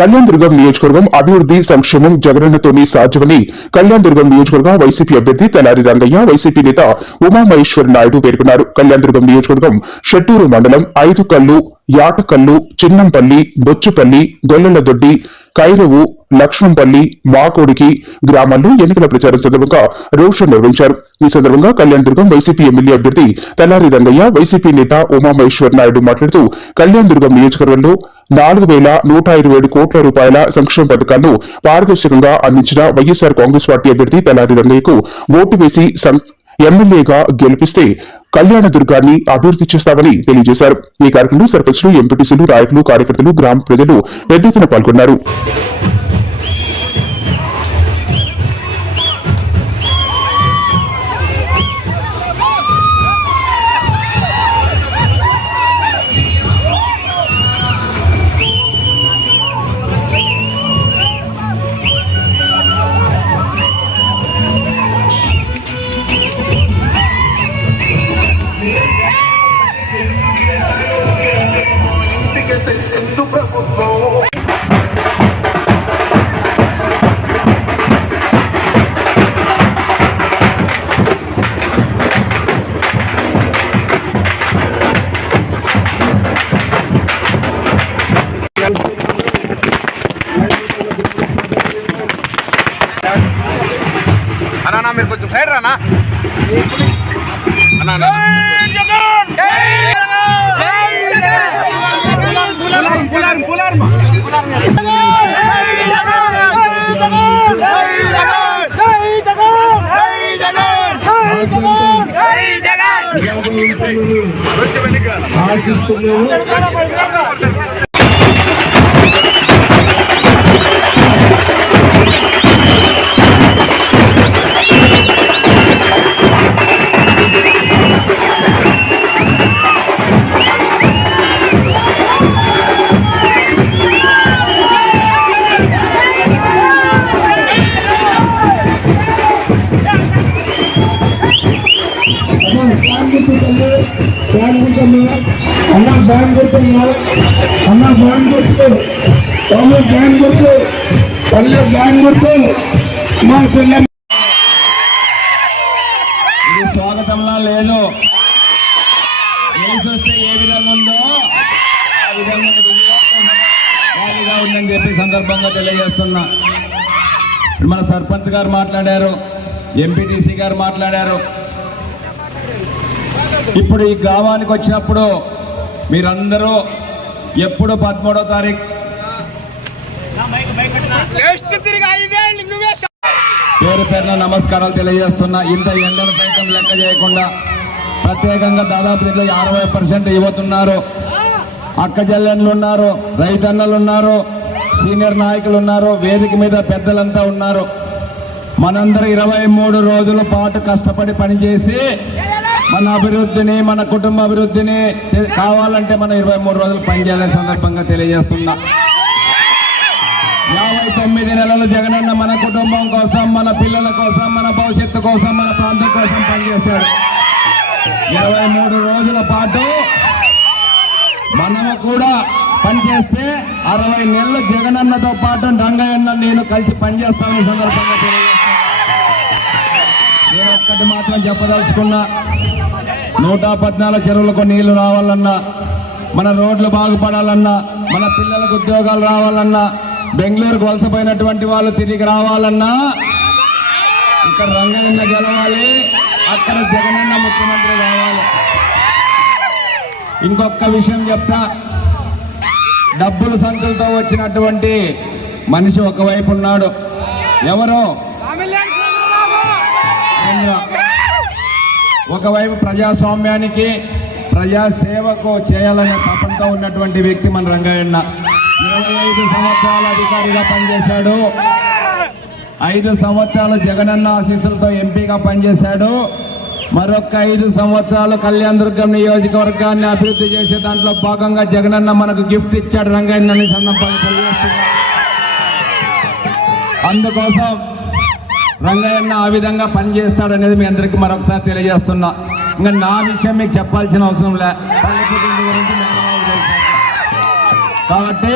కళ్యాణ్ దుర్గం నియోజకవర్గం అభివృద్ధి సంక్షేమం జగనన్నతోనే సాధ్యమని కళ్యాణ్ దుర్గం నియోజకవర్గ వైసీపీ అభ్యర్థి తెల్లారి రంగయ్య వైసీపీ నేత ఉమామహేశ్వర నాయుడు పేర్కొన్నారు. కళ్యాణ్ దుర్గం నియోజకవర్గం షెట్టూరు మండలం ఐదు కల్లు యాటకల్లు చిన్నంపల్లి బొచ్చుపల్లి దొల్లలదొడ్డి కైరవు లక్ష్మంపల్లి మాకోడికి గ్రామాల్లో ఎన్నికల ప్రచారం సందర్భంగా రోడ్ షో నిర్వహించారు. ఈ సందర్భంగా కళ్యాణ్ దుర్గం వైసీపీ ఎమ్మెల్యే అభ్యర్థి తెల్లారి రంగయ్య వైసీపీ నేత ఉమామహేశ్వర్ నాయుడు మాట్లాడుతూ కళ్యాణ్ దుర్గం నియోజకవర్గంలో నాలుగు వేల నూట ఇరవై ఏడు కోట్ల రూపాయల సంక్షేమ పథకాలను పారదర్శకంగా అందించిన వైఎస్ఆర్ కాంగ్రెస్ పార్టీ అభ్యర్థి తెల్లారి రంగయ్యకు ఓటు వేసి ఎమ్మెల్యేగా గెలిపిస్తే కళ్యాణ దుర్గాన్ని అభివృద్ధి చేస్తామని తెలియజేశారు. ఈ కార్యక్రమంలో సర్పంచ్లు ఎంపీటీసీలు నాయకులు కార్యకర్తలు గ్రామ ప్రజలు పెద్ద ఎత్తున పాల్గొన్నారు. రానా. ఆశిస్తున్నాము ఫ్యాన్ అన్న ఫ్యాన్ గుర్తు తమ్ము ఫ్యాన్ గుర్తు ఫ్యాన్ గుర్తు మా చెల్లె ఇది స్వాగతంలా లేదు. తెలిసి వస్తే ఏ విధంగా ఉందో ఆ విధంగా ఉన్న ఉందని చెప్పి సందర్భంగా తెలియజేస్తున్నా. మన సర్పంచ్ గారు మాట్లాడారు ఎంపీటీసీ గారు మాట్లాడారు. ఇప్పుడు ఈ గ్రామానికి వచ్చినప్పుడు మీరందరూ ఎప్పుడు పదమూడో తారీఖు పేరు పేరున నమస్కారాలు తెలియజేస్తున్నా ఇంత ఎండను సైతం లెక్క చేయకుండా ప్రత్యేకంగా దాదాపు దీంట్లో అరవై పర్సెంట్ యువతున్నారు. అక్క చెల్లెళ్ళు ఉన్నారు రైతన్నలు ఉన్నారు సీనియర్ నాయకులు ఉన్నారు వేదిక మీద పెద్దలంతా ఉన్నారు. మనందరూ ఇరవై మూడు రోజుల పాటు కష్టపడి పనిచేసి మన అభివృద్ధిని మన కుటుంబ అభివృద్ధిని కావాలంటే మనం ఇరవై మూడు రోజులు పనిచేయాలనే సందర్భంగా తెలియజేస్తున్నా. యాభై తొమ్మిది నెలలు జగనన్న మన కుటుంబం కోసం మన పిల్లల కోసం మన భవిష్యత్తు కోసం మన ప్రాంతం కోసం పనిచేశాడు ఇరవై మూడు రోజుల పాటు మనము కూడా పనిచేస్తే అరవై నెలలు జగనన్నతో పాటు రంగయ్యన్న నేను కలిసి పనిచేస్తామని సందర్భంగా తెలియజేస్తాను ఒక్కటి మాత్రం చెప్పదలుచుకున్నా నూట పద్నాలుగు చెరువులకు నీళ్ళు రావాలన్నా మన రోడ్లు బాగుపడాలన్నా మన పిల్లలకు ఉద్యోగాలు రావాలన్నా బెంగళూరుకు వలసపోయినటువంటి వాళ్ళు తిరిగి రావాలన్నా ఇక్కడ రంగయ్యన్న గెలవాలి అక్కడ జగనన్న ముఖ్యమంత్రి కావాలి. ఇంకొక విషయం చెప్తా డబ్బులు సంచులతో వచ్చినటువంటి మనిషి ఒకవైపు ఉన్నాడు. ఎవరు? కేంద్రం ఒకవైపు ప్రజాస్వామ్యానికి ప్రజాసేవకు చేయాలనే తపంతో ఉన్నటువంటి వ్యక్తి మన రంగయ్యన్న. ఇరవై ఐదు సంవత్సరాల అధికారిగా పనిచేశాడు. ఐదు సంవత్సరాలు జగనన్న ఆశీస్సులతో ఎంపీగా పనిచేశాడు. మరొక ఐదు సంవత్సరాలు కళ్యాణ్ దుర్గం నియోజకవర్గాన్ని అభివృద్ధి చేసే దాంట్లో భాగంగా జగనన్న మనకు గిఫ్ట్ ఇచ్చాడు రంగయ్యని సందర్భంగా తెలియజేస్తున్నా అందుకోసం రంగయ్యన్న ఆ విధంగా పనిచేస్తాడనేది మీ అందరికీ మరొకసారి తెలియజేస్తున్నా. ఇంకా నా విషయం మీకు చెప్పాల్సిన అవసరం లే. కాబట్టి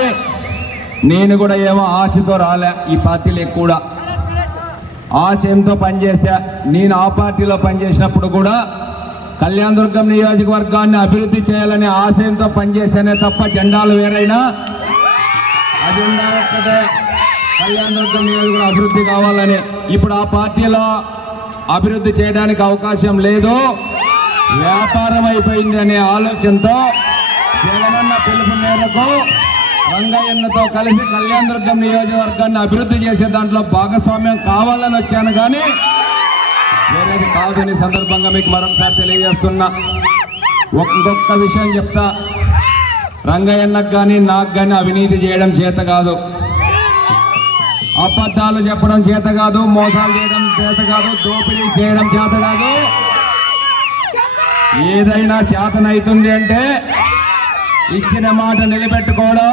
నేను కూడా ఏమో ఆశతో రాలే ఈ పార్టీలకు కూడా. ఆశయంతో పనిచేసా నేను ఆ పార్టీలో పనిచేసినప్పుడు కూడా కళ్యాణదుర్గం నియోజకవర్గాన్ని అభివృద్ధి చేయాలనే ఆశయంతో పనిచేశానే తప్ప జెండాలు వేరైనా. అజెండా ఒక్కటే. కళ్యాణదుర్గం నియోజకవర్గం అభివృద్ధి కావాలని ఇప్పుడు ఆ పార్టీలో అభివృద్ధి చేయడానికి అవకాశం లేదు. వ్యాపారం అయిపోయింది అనే ఆలోచనతో జగనన్న పిలుపు మేరకు రంగయ్యన్నతో కలిసి కళ్యాణదుర్గం నియోజకవర్గాన్ని అభివృద్ధి చేసే దాంట్లో భాగస్వామ్యం కావాలని వచ్చాను కానీ వేరేది కాదని సందర్భంగా మీకు మరొకసారి తెలియజేస్తున్నా. ఒక- విషయం చెప్తా. రంగయ్యన్నకు కానీ నాకు కానీ అవినీతి చేయడం చేత కాదు. అబద్ధాలు చెప్పడం చేత కాదు మోసాలు చేయడం చేత కాదు దోపిడీ చేయడం చేత కాదు. ఏదైనా చేతనైతుంది అంటే ఇచ్చిన మాట నిలబెట్టుకోవడం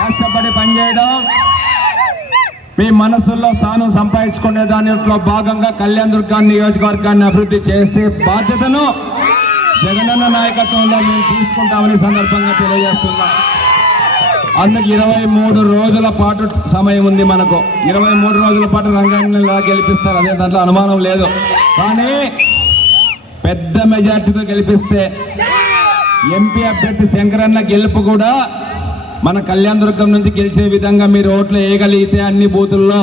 కష్టపడి పనిచేయడం మీ మనసుల్లో స్థానం సంపాదించుకునే దానిలో భాగంగా కళ్యాణ్ దుర్గాన్ని నియోజకవర్గాన్ని అభివృద్ధి చేసే బాధ్యతను జగనన్న నాయకత్వంలో మేము తీసుకుంటామని సందర్భంగా తెలియజేస్తున్నాం. అందుకు ఇరవై మూడు రోజుల పాటు సమయం ఉంది మనకు. ఇరవై మూడు రోజుల పాటు రంగాన్ని గెలిపిస్తారు అదే దాంట్లో అనుమానం లేదు. కానీ పెద్ద మెజార్టీతో గెలిపిస్తే ఎంపీ అభ్యర్థి శంకరన్న గెలుపు కూడా మన కళ్యాణ దుర్గం నుంచి గెలిచే విధంగా మీరు ఓట్లు వేయగలిగితే అన్ని బూతుల్లో.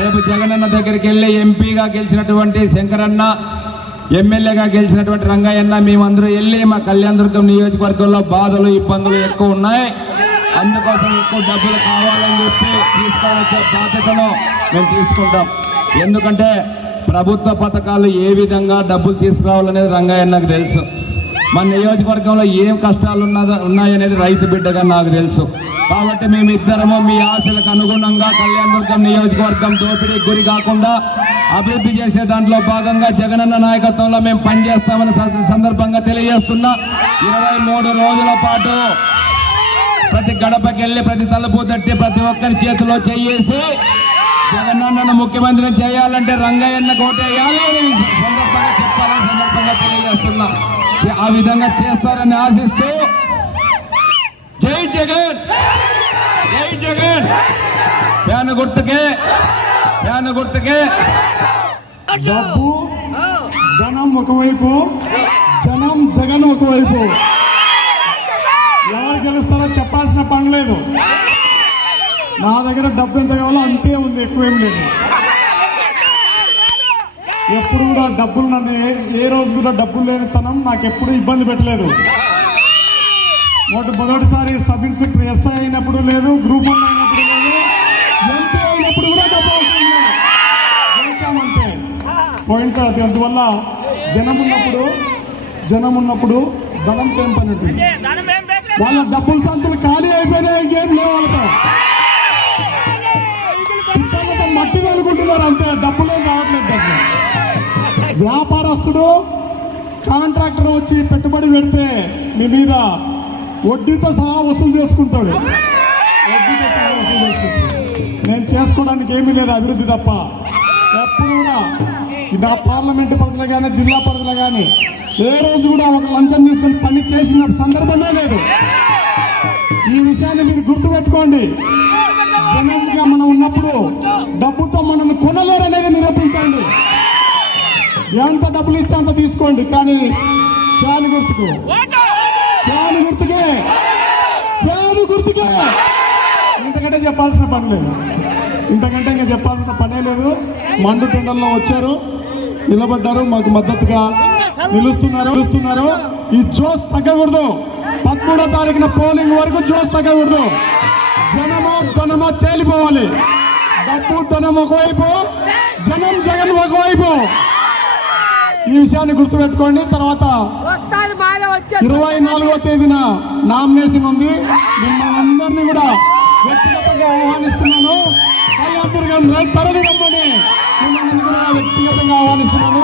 రేపు జగనన్న దగ్గరికి వెళ్ళి ఎంపీగా గెలిచినటువంటి శంకరన్న ఎమ్మెల్యేగా గెలిచినటువంటి రంగయ్యన్న మేమందరూ వెళ్ళి మా కళ్యాణ దుర్గం నియోజకవర్గంలో బాధలు ఇబ్బందులు ఎక్కువ ఉన్నాయి. అందుకోసం ఎక్కువ డబ్బులు కావాలని చెప్పి తీసుకోవచ్చే బాధ్యతను మేము తీసుకుంటాం. ఎందుకంటే ప్రభుత్వ పథకాలు ఏ విధంగా డబ్బులు తీసుకురావాలనేది రంగయ్యన్నకు తెలుసు. మన నియోజకవర్గంలో ఏం కష్టాలు ఉన్నదా ఉన్నాయనేది రైతు బిడ్డగా నాకు తెలుసు. కాబట్టి మేము ఇద్దరము మీ ఆశలకు అనుగుణంగా కళ్యాణదుర్గం నియోజకవర్గం దోపిడీకి గురి కాకుండా అభివృద్ధి చేసే దాంట్లో భాగంగా జగనన్న నాయకత్వంలో మేము పనిచేస్తామని సందర్భంగా తెలియజేస్తున్నా. ఇరవై మూడు రోజుల పాటు ప్రతి గడపకి వెళ్ళి ప్రతి తలుపు తట్టి ప్రతి ఒక్కరి చేతిలో చెయ్యేసి జగనన్నను ముఖ్యమంత్రిని చేయాలంటే రంగయ్యన్న కోటేయాలని సందర్భంగా చెప్పాలని సందర్భంగా తెలియజేస్తున్నా. ఆ విధంగా చేస్తారని ఆశిస్తూ జై జగన్! జై జగన్! ఫ్యాన్ గుర్తుకే ఫ్యాన్ గుర్తుకే. డబ్బు జనం ఒకవైపు జనం జగన్ ఒకవైపు. ఎవరు గెలుస్తారో చెప్పాల్సిన పని లేదు. నా దగ్గర డబ్బు ఎంత కావాలో అంతే ఉంది ఎక్కువేం లేదు. ఎప్పుడు కూడా డబ్బులు నన్ను ఏ- రోజు కూడా డబ్బులు లేని తనం నాకు ఎప్పుడు ఇబ్బంది పెట్టలేదు. మొదటి మొదటిసారి సబ్ ఇన్స్పెక్టర్ ఎస్ఐ అయినప్పుడు లేదు గ్రూప్ వన్ అయినప్పుడు లేదు ఎంపీ అయినప్పుడు కూడా డబ్బు అవుతుంది గెలిచామంటే పోయింది సార్ అది అందువల్ల జనం ఉన్నప్పుడు జనం ఉన్నప్పుడు ధనం ఏం పని ఉంటుంది. వాళ్ళ డబ్బుల సంచులు ఖాళీ అయిపోయినాయి ఇంకేం లేవు వాళ్ళతో. తిప్పలతో మట్టి అనుకుంటున్నారు అంతే డబ్బులేం రావట్లేదు డబ్బులు. వ్యాపారస్తుడు కాంట్రాక్టర్ వచ్చి పెట్టుబడి పెడితే మీ మీద వడ్డీతో సహా వసూలు చేసుకుంటాడు. వడ్డీతో సహా వసూలు చేసుకుంటాడు. నేను చేసుకోవడానికి ఏమీ లేదు అభివృద్ధి తప్ప. ఎప్పుడు కూడా నా పార్లమెంటు పరిధిలో కానీ జిల్లా పరిధిలో కానీ ఏ రోజు కూడా ఒక లంచం తీసుకొని పని చేసిన సందర్భమే లేదు. ఈ విషయాన్ని మీరు గుర్తుపెట్టుకోండి. జనంగా మనం ఉన్నప్పుడు డబ్బుతో మనల్ని కొనలేరనేది నిరూపించండి. ఎంత డబ్బులు ఇస్తే అంత తీసుకోండి. కానీ ఫ్యాన్ గుర్తుకు. ఫ్యాన్ గుర్తుకే. ఫ్యాన్ గుర్తుకే. ఇంతకంటే చెప్పాల్సిన పని లేదు. ఇంతకంటే ఇంకా చెప్పాల్సిన పనే లేదు. మండు టెండర్లో వచ్చారు. నిలబడ్డారు. మాకు మద్దతుగా నిలుస్తున్నారు? నిలుస్తున్నారు? ఈ జోస్ తగ్గకూడదు. పదమూడో తారీఖున పోలింగ్ వరకు జోస్ తగ్గకూడదు. జనమో ధనమో తేలిపోవాలి. డబ్బు ధనం ఒకవైపు జనం జగన్ ఒకవైపు. ఈ విషయాన్ని గుర్తుపెట్టుకోండి. తర్వాత ఇరవై నాలుగో తేదీన నామినేషన్ ఉంది. మిమ్మల్ని అందరినీ కూడా వ్యక్తిగతంగా ఆహ్వానిస్తున్నాను. కళ్యాణ్ దుర్గం తరలి రమ్మని మిమ్మల్ని వ్యక్తిగతంగా ఆహ్వానిస్తున్నాను.